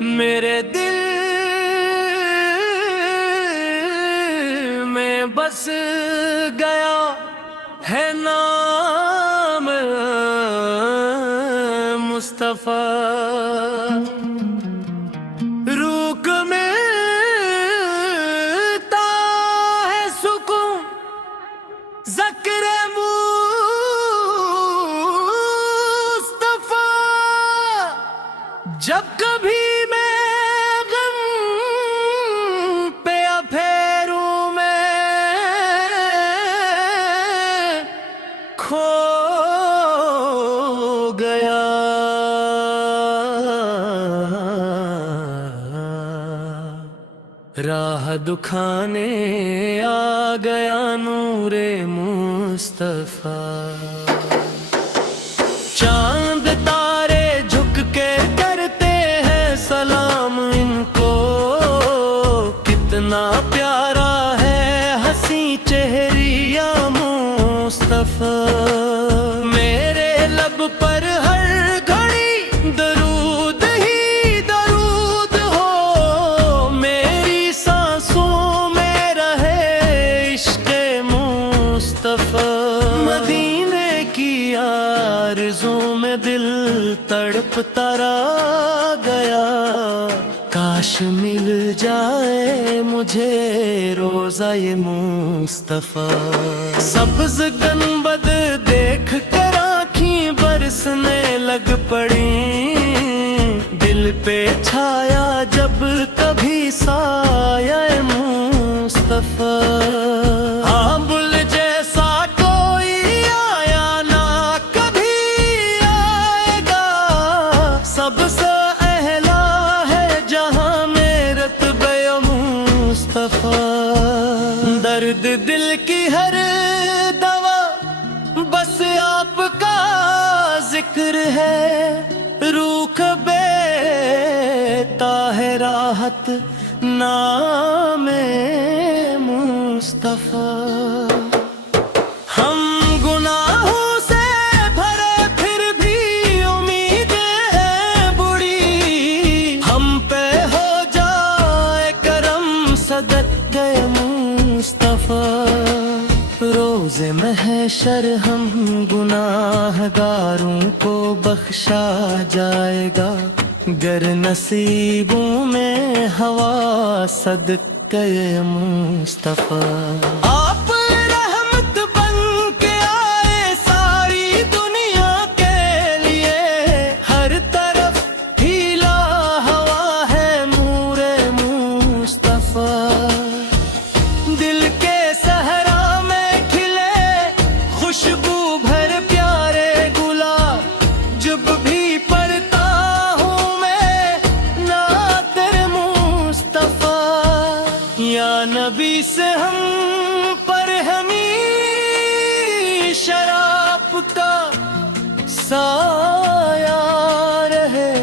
میرے دل میں بس گیا ہے نام مصطفیٰ، روح ملتا ہے سکون ذکر مصطفیٰ، جب کبھی میں غم پہ پھیروں میں کھو گیا، راہ دکھانے آ گیا نور مصطفیٰ، چاند تارے جھک کے کرتے ہیں سلام ان کو، کتنا پیارا ہے حسین چہرہ مصطفیٰ، میرے لب پر ہر گھڑی درود ہی درود ہو، میری سانسوں میں رہے عشق مصطفیٰ، مدینے کی آرزوں میں دل تڑپتا رہ گیا، کاش مل جائے مجھے روضہ یہ مصطفیٰ، سبز گنبد دیکھ کر آنکھیں برسنے لگ پڑیں، دل پہ چھایا جب کبھی سایہ مصطفیٰ، ہاں بل جیسا کوئی آیا نہ کبھی آئے گا، سب سے اعلیٰ ہے جہاں میں رتبہ مصطفیٰ، درد دل کی ہر دوا بس آپ کا ذکر ہے، روح بیتا ہے راحت نام مصطفیٰ، ہم گناہوں سے بھرے پھر بھی امیدیں ہیں بڑی، ہم پہ ہو جائے کرم صدقہ مصطفیٰ، روز محشر ہم گناہگاروں کو بخشا جائے گا، گر نصیبوں میں ہوا صدقہ مصطفیٰ، آپ رحمت بن کے آئے ساری دنیا کے لیے، ہر طرف ہیلا ہوا ہے نور مصطفیٰ، دل کے صحرا میں کھلے خوشبو بھر پیارے گلاب، جب بھی پڑھتا ہوں میں نعت مصطفیٰ، یا نبی سے ہم پر ہمیشہ آپ کا سایہ رہے،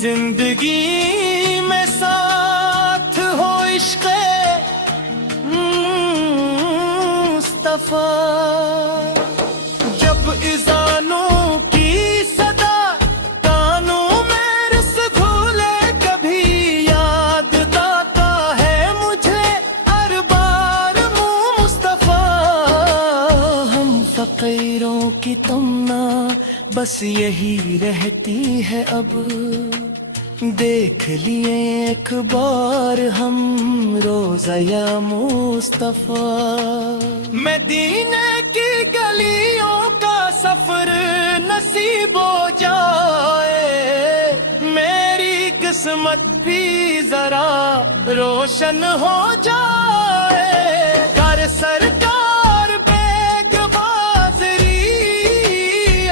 زندگی میں ساتھ ہو عشق مصطفیٰ، جب اذانوں کی صدا کانوں میں رس گھولے، کبھی یاد آتا ہے مجھے ہر بار مصطفیٰ، ہم فقیروں کی تمنا بس یہی رہتی ہے اب، دیکھ لیے ایک بار ہم روضہ یا مصطفیٰ، مدینے کی گلیوں کا سفر نصیب ہو جائے، میری قسمت بھی ذرا روشن ہو جائے، کر سرکار بیگ بازری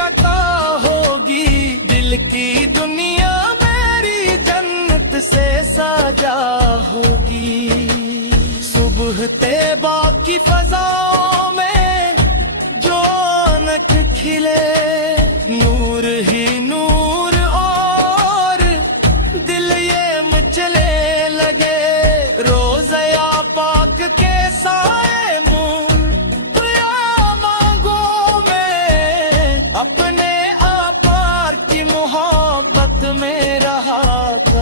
عطا ہوگی، دل کی دنیا سے سجا ہوگی، صبح طیبہ کی فضاؤں میں جو آنک کھلے، نور ہی نور اور دل یہ مچلے لگے، روضہ پاک کے سائے منہ مانگوں میں، اپنے آپار کی محبت میں رہا